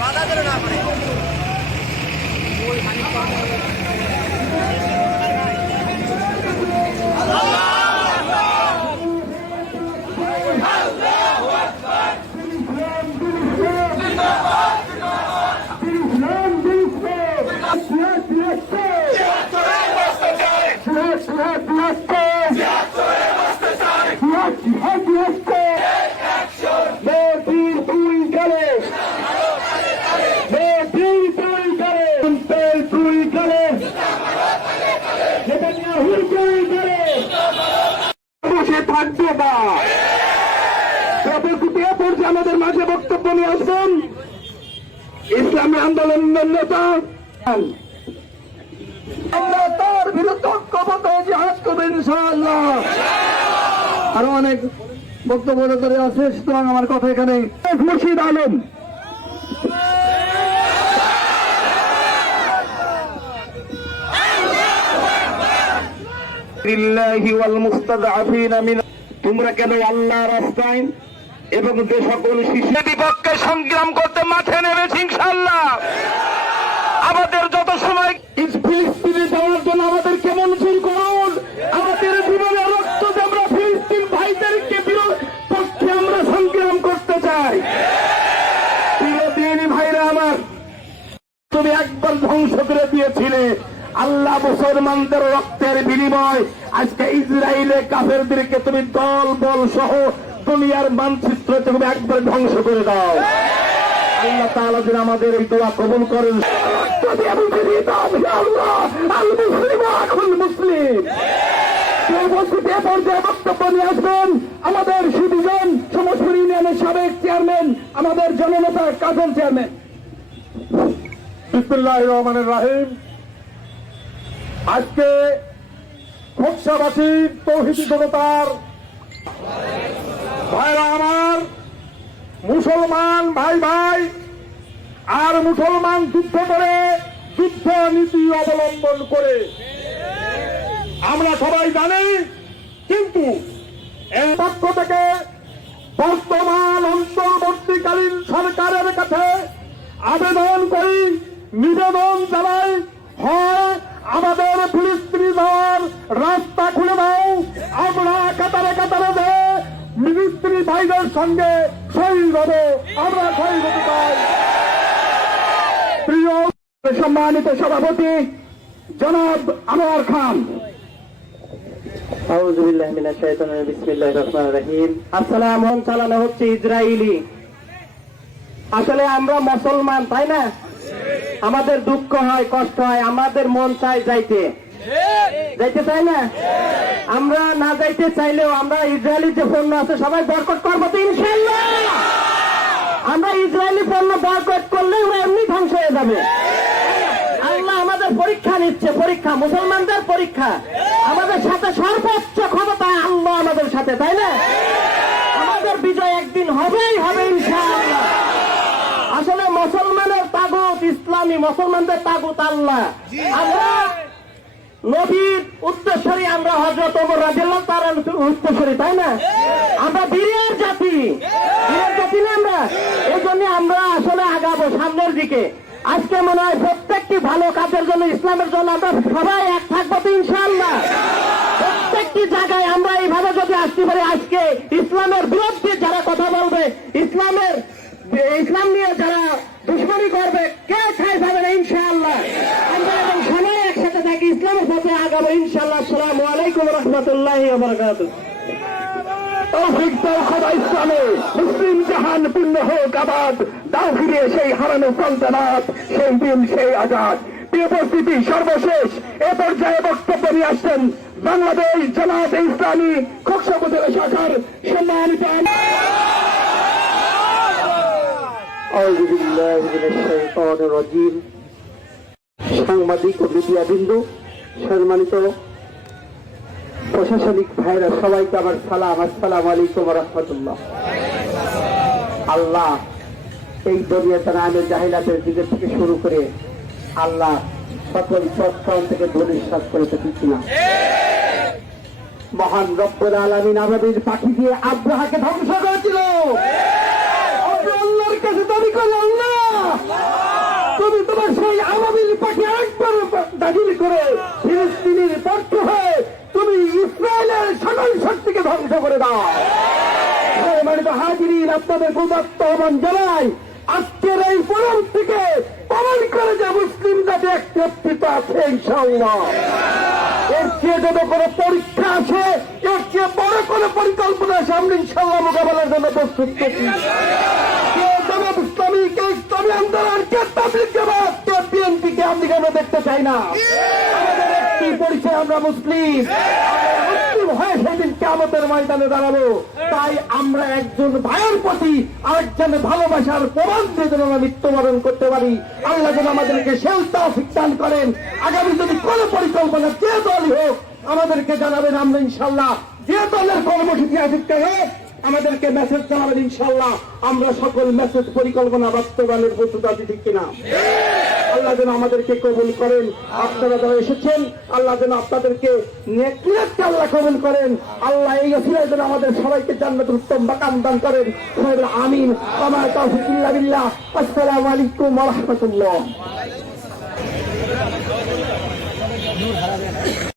বাধা করে না করে থাকবে না। আমাদের মাঝে বক্তব্য নিয়ে আসবেন ইসলামী আন্দোলনের নেতা, আমরা তার বিরুদ্ধে ঐক্যবদ্ধ জিহাদ করব ইনশাআল্লাহ। আরো অনেক বক্তব্য করে আছে, সুতরাং আমার কথা এখানে। মুর্শিদ আলম তোমরা কেন আল্লাহ রাস্তায় এবং যে সকল শিশুর বিপক্ষে সংগ্রাম করতে মাঠে নেমেছি ইনশাআল্লাহ। আমাদের যত সময় ফিলিস্তিনে যাওয়ার জন্য আমাদের কেমন ফিল করুন, আমাদের জীবনে রক্ত যে আমরা ফিলিস্তিন ভাইদেরকে পক্ষে আমরা সংগ্রাম করতে চাই। প্রিয় ভাইরা আমার, তুমি একবার ধ্বংস করে দিয়েছিলে আল্লাহ মুসলমানদের রক্তের বিনিময়। আজকে ইসরায়েলে কাফেরদেরকে তুমি দল বল সহ দুনিয়ার মানচিত্র তুমি একবার ধ্বংস করে দাও। আল্লাহ তাআলা যেন আমাদের এই দোয়া কবুল করেন। বক্তব্য নিয়ে আসবেন আমাদের সুদীজন সমস্ত ইউনিয়নের সাবেক চেয়ারম্যান, আমাদের জননেতা কাজল চেয়ারম্যান। বিসমিল্লাহির রহমানির রহিম। আজকে খোকসাবাসী তৌহিদি জনতার ভাইরা আমার, মুসলমান ভাই ভাই আর মুসলমান যুদ্ধ করে, যুদ্ধ নীতি অবলম্বন করে আমরা সবাই জানি, কিন্তু এর পক্ষ থেকে বর্তমান অন্তর্বর্তীকালীন সরকারের কাছে আবেদন করি, নিবেদন জানাই, হয় আমাদের ফিলিস্তিনি যাওয়ার রাস্তা খুলে দাও, আমরা কাতারে কাতারে যে ফিলিস্তিনি ভাইদের সঙ্গে শহীদ হব, আমরা শহীদ হতে চাই। প্রিয় সম্মানিত সভাপতি জনাব আনোয়ার খান। আসসালাম। চালানো হচ্ছে ইসরায়েলি। আসলে আমরা মুসলমান, তাই না? আমাদের দুঃখ হয়, কষ্ট হয়, আমাদের মন চায় যাইতে চাই না। আমরা না যাইতে চাইলেও আমরা ইসরায়েলি যে পণ্য আছে সবাই বয়কট করবো তো ইনশাআল্লাহ। আমরা ইসরায়েলি পণ্য বয়কট করলে ওরা এমনি ধ্বংস হয়ে যাবে। আল্লাহ আমাদের পরীক্ষা নিচ্ছে, পরীক্ষা, মুসলমানদের পরীক্ষা। আমাদের সাথে সর্বোচ্চ ক্ষমতায় আল্লাহ আমাদের সাথে, তাই না? আমাদের বিজয় একদিন হবেই হবে ইনশাআল্লাহ। আসলে মুসলমানের তাগুত ইসলামী, মুসলমানদের তাগুত আল্লাহ। আমরা নবীর উত্তরসূরি, আমরা হযরত ওমর রাদিয়াল্লাহু তাআলার উত্তরসূরি, তাই না? আমরা বীরের জাতি, বীরের জাতি না আমরা। এই জন্য আমরা আসলে আগাবো সামনের দিকে। আজকে মনে হয় প্রত্যেকটি ভালো কাজের জন্য, ইসলামের জন্য আমরা সবাই এক থাকবো তো ইনশাআল্লাহ। প্রত্যেকটি জায়গায় আমরা এইভাবে যদি আসতে পারি, আজকে ইসলামের বিরুদ্ধে যারা কথা বলবে, ইসলাম নিয়ে যারা দুশ্মনী করবে, কে ঠাই পাবে না ইনশাআল্লাহ। আমরা এবং সবাই একসাথে থাকি, ইসলামের পথে আগাবো ইনশাআল্লাহ। আসসালামু আলাইকুম ওয়া রাহমাতুল্লাহি ওয়া বারাকাতুহু। তৌফিক দাও খোদা ইসলামে, মুসলিম জাহান পূর্ণ হোক আবাদ, দাও ফিরে সেই হারানো সালতানাত, সেই দিন সেই আজাদ। প্রিয় উপস্থিতি, সর্বশেষ এ পর্যায়ে বক্তব্য নিয়ে আসছেন বাংলাদেশ জামায়াতে ইসলামী খোকসা উপজেলা শাখার সম্মানিত সাংবাদিক ও মিডিয়া বিন্দু, সম্মানিত প্রশাসনিক ভাইরা, সবাইকে আমার সালাম। আসসালামু আলাইকুম ওয়া রাহমাতুল্লাহ। আল্লাহ এই দুনিয়াতে আনে জাহিলাতের যুগের থেকে শুরু করে আল্লাহ সকল সৎকাল থেকে ধনিশ্বাস করে দিচ্ছি না। মহান রব্বুল আলামিন আবাবিল পাখি দিয়ে আব্রাহাকে ধ্বংস করেছিল। আপনি আল্লাহর কাছে দাবি করে, আল্লাহ তুমি তোমার সেই আবাবিল পাখি একবার দাখিল করে ফিলিস্তিনের পক্ষ হয়ে তুমি ইসরায়েলের সকল শক্তিকে ধ্বংস করে দাও। মানে তো হাজিরিন, আপনাদের উদাত্ত আহ্বান জানাই, আজকের এই ফোরাম থেকে প্রমাণ করে যে মুসলিম জাতি একত্রিত আছে ইনশাআল্লাহ। এর চেয়ে যদি কোনো পরীক্ষা আছে, এর চেয়ে বড় কোনো পরিকল্পনা আছে, আমরা ইনশাআল্লাহ মোকাবেলার জন্য প্রস্তুত থাকি। কে জামাত ইসলামী, কে ইসলামী আন্দোলন, কে তাবলীগ জামাত, কে বিএনপি, কে আমরা কেন দেখতে চাই না। আমাদের একটি পরিচয়, আমরা মুসলিম। মুসলিম হয়ে সেদিন কিয়ামতের ময়দানে দাঁড়াবো। তাই আমরা একজন ভাইয়ের প্রতি আরেকজনের ভালোবাসার প্রমাণ দিয়ে যেন আমরা মৃত্যুবরণ করতে পারি। আল্লাহ যেন আমাদেরকে সেই তৌফিক দান করেন। আগামী যদি কোনো পরিকল্পনা যে দলই হোক আমাদেরকে জানাবেন, আমরা ইনশাআল্লাহ যে দলের কর্মসূচি আসুক হোক আমাদেরকে মেসেজ জানাবেন, ইনশাআল্লাহ আমরা সকল মেসেজ পরিকল্পনা বাস্তবায়নের প্রস্তুত আছি, ঠিক কিনা? আল্লাহ যেন আমাদেরকে কবুল করেন। আপনারা যারা এসেছেন, আল্লাহ যেন আপনাদেরকে নেকিয়াতকে আল্লাহ কবুল করেন। আল্লাহ এই ওসিলায় যেন আমাদের সবাইকে জান্নাতুল উত্তম মাকাম দান করেন। সবাই বলে আমিন। ওয়া তাওফিক ইল্লা বিল্লাহ। আসসালামু আলাইকুম ওয়া রাহমাতুল্লাহ।